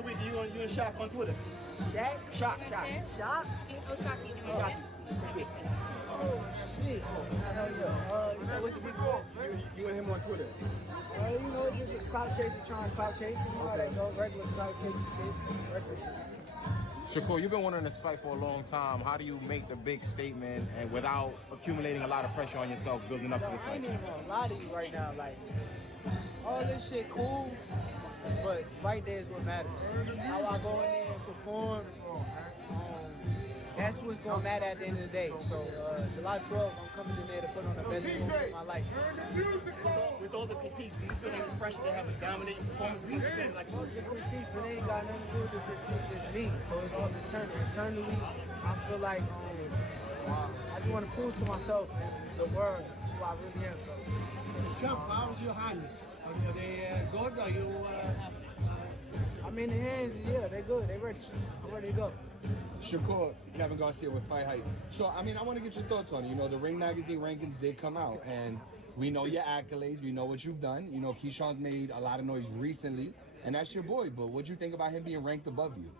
the week? You and Shaq on Twitter? Shaq? Shaq. Oh, Shocky. Oh, shit. You know what's the big goal? You and him on Twitter? You know, just a clout chaser trying to clout chase. You know how that go, regular clout chasing shit. Regular shit. Shakur, you've been wanting this fight for a long time. How do you make the big statement and without accumulating a lot of pressure on yourself building up to this I fight? ain't even gonna lie to you right now. Like, all this shit cool, but fight day is what matters. How I go in there and perform, that's what's gonna matter at the end of the day. So July 12th, I'm coming in there to put on the best performance of my life. With all the critiques, do you feel any pressure to have a dominating performance against the man like Most of the critiques, it ain't got nothing to do with the critiques, it's me. So it's all internally. I feel like I just want to prove to myself and the world who I really am. So, Trump, how's your hands? Are they good? Are you? I'm in the hands, yeah, they're good, they're ready. I'm ready to go. Shakur, Kevin Garcia with Fight Hype. So, I mean, I want to get your thoughts on it. You know, the Ring Magazine rankings did come out, and we know your accolades. We know what you've done. You know, Keyshawn's made a lot of noise recently, and that's your boy. But what do you think about him being ranked above you?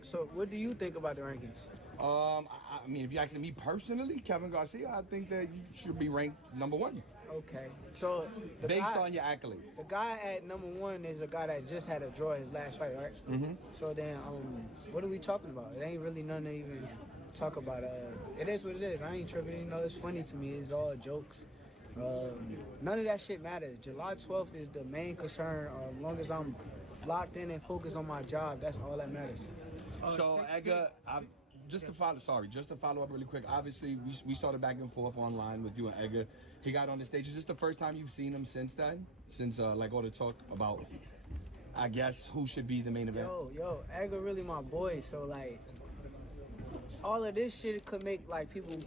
So what do you think about the rankings? I mean, if you're asking me personally, Kevin Garcia, I think that you should be ranked number one. Okay, so Based on your accolades. The guy at number one is a guy that just had a draw his last fight, right? Mm-hmm. So then, what are we talking about? It ain't really nothing to even talk about. It is what it is. I ain't tripping. You know, it's funny to me. It's all jokes. None of that shit matters. July 12th is the main concern. As long as I'm locked in and focused on my job, that's all that matters. So, Edgar, just to follow up really quick. Obviously, we saw the back and forth online with you and Edgar. He got on the stage. Is this the first time you've seen him since then? Since like all the talk about, I guess, who should be the main event? Yo, Edgar really my boy. So like, all of this shit could make like people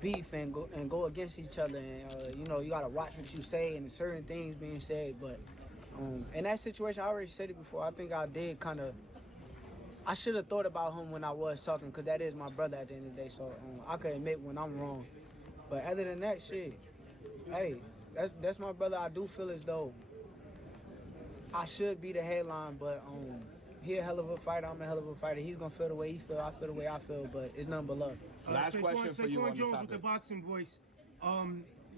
beef and go against each other. And you know, you gotta watch what you say and certain things being said. But in that situation, I already said it before. I think I did kind of. I should have thought about him when I was talking, because that is my brother at the end of the day. So I could admit when I'm wrong. But other than that shit, hey, that's my brother. I do feel as though I should be the headline, but he a hell of a fighter. I'm a hell of a fighter. He's gonna feel the way he feel. I feel the way I feel. But it's nothing but love. Last question for you on the Jones topic. with the boxing voice.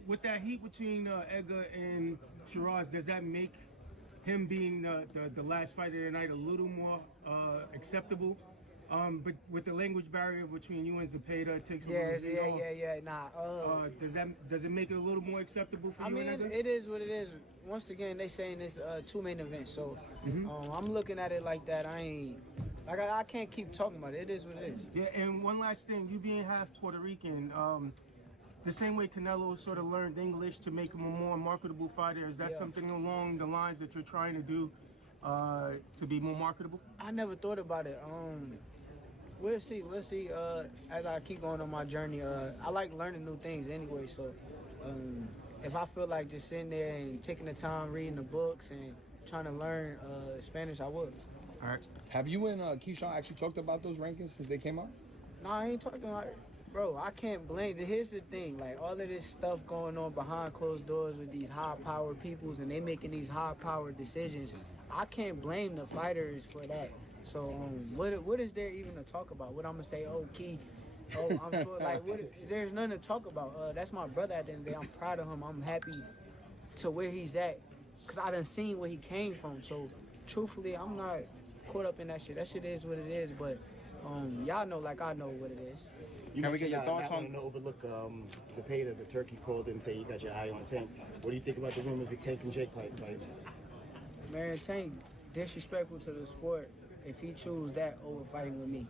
With that heat between Edgar and Shiraz, does that make him being the last fighter tonight a little more acceptable? But with the language barrier between you and Zepeda, it takes a little bit off. Yeah. Nah. Does it make it a little more acceptable for you? I mean, and Edgar? it is what it is. Once again, they saying it's two main events, so I'm looking at it like that. I can't keep talking about it. It is what it is. Yeah, and one last thing, you being half Puerto Rican, the same way Canelo sort of learned English to make him a more marketable fighter, is that something along the lines that you're trying to do to be more marketable? I never thought about it. We'll see. As I keep going on my journey, I like learning new things anyway. So, if I feel like just sitting there and taking the time reading the books and trying to learn Spanish, I would. All right. Have you and Keyshawn actually talked about those rankings since they came out? No, I ain't talking about it. Bro, I can't blame. Here's the thing, like all of this stuff going on behind closed doors with these high-powered peoples, and they making these high-powered decisions. I can't blame the fighters for that. So, what is there even to talk about? What I'm gonna say? Oh, Key. Oh, I'm sure. Like, there's nothing to talk about. That's my brother at the end of the day. I'm proud of him. I'm happy to where he's at, cause I done seen where he came from. So, truthfully, I'm not caught up in that shit. That shit is what it is. But y'all know, like I know what it is. Can we get your thoughts on? Not to overlook Zepeda, the turkey called and say you got your eye on Tank. What do you think about the rumors of Tank and Jake fight? Man, Tank disrespectful to the sport if he choose that over fighting with me.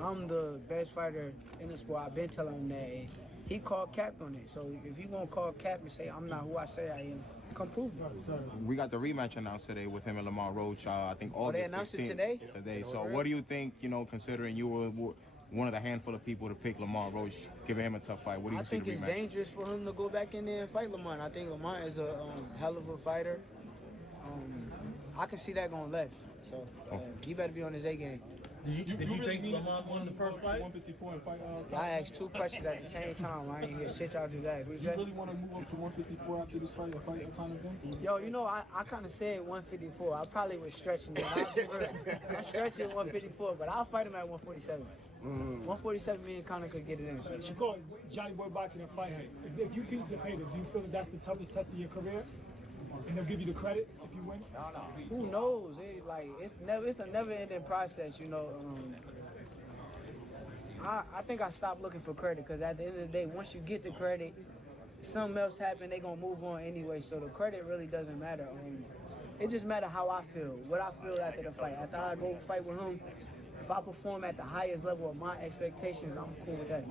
I'm the best fighter in the sport. I've been telling him that. And he called cap on it. So if you gonna call cap and say I'm not who I say I am, come prove it. We got the rematch announced today with him and Lamont Roach. I think August they announced 16th. it today? So what do you think? You know, considering you were one of the handful of people to pick Lamont Roach, giving him a tough fight. What do you see? I think it's dangerous for him to go back in there and fight Lamont. I think Lamont is a hell of a fighter. I can see that going left. So he better be on his A game. Did you think Lamont won the first fight? 154 and fight. Y'all asked two questions at the same time. I ain't hear shit y'all just asked. What you You say? really want to move up to 154 after this fight, or fight a kind of thing? Yo, you know, I kind of said 154. I probably was stretching it. I'm stretching 154, but I'll fight him at 147. 147, me and Conor could get it in. Shakur, Johnny Boy Boxing and fight night. If you beat Zepeda, do you feel that that's the toughest test of your career? And they'll give you the credit if you win? Who knows? It's a never-ending process, you know. I think I stopped looking for credit because at the end of the day, once you get the credit, something else happen, they gonna move on anyway. So the credit really doesn't matter. It just matters how I feel, what I feel after the fight. After I go fight with him, if I perform at the highest level of my expectations, I'm cool with that.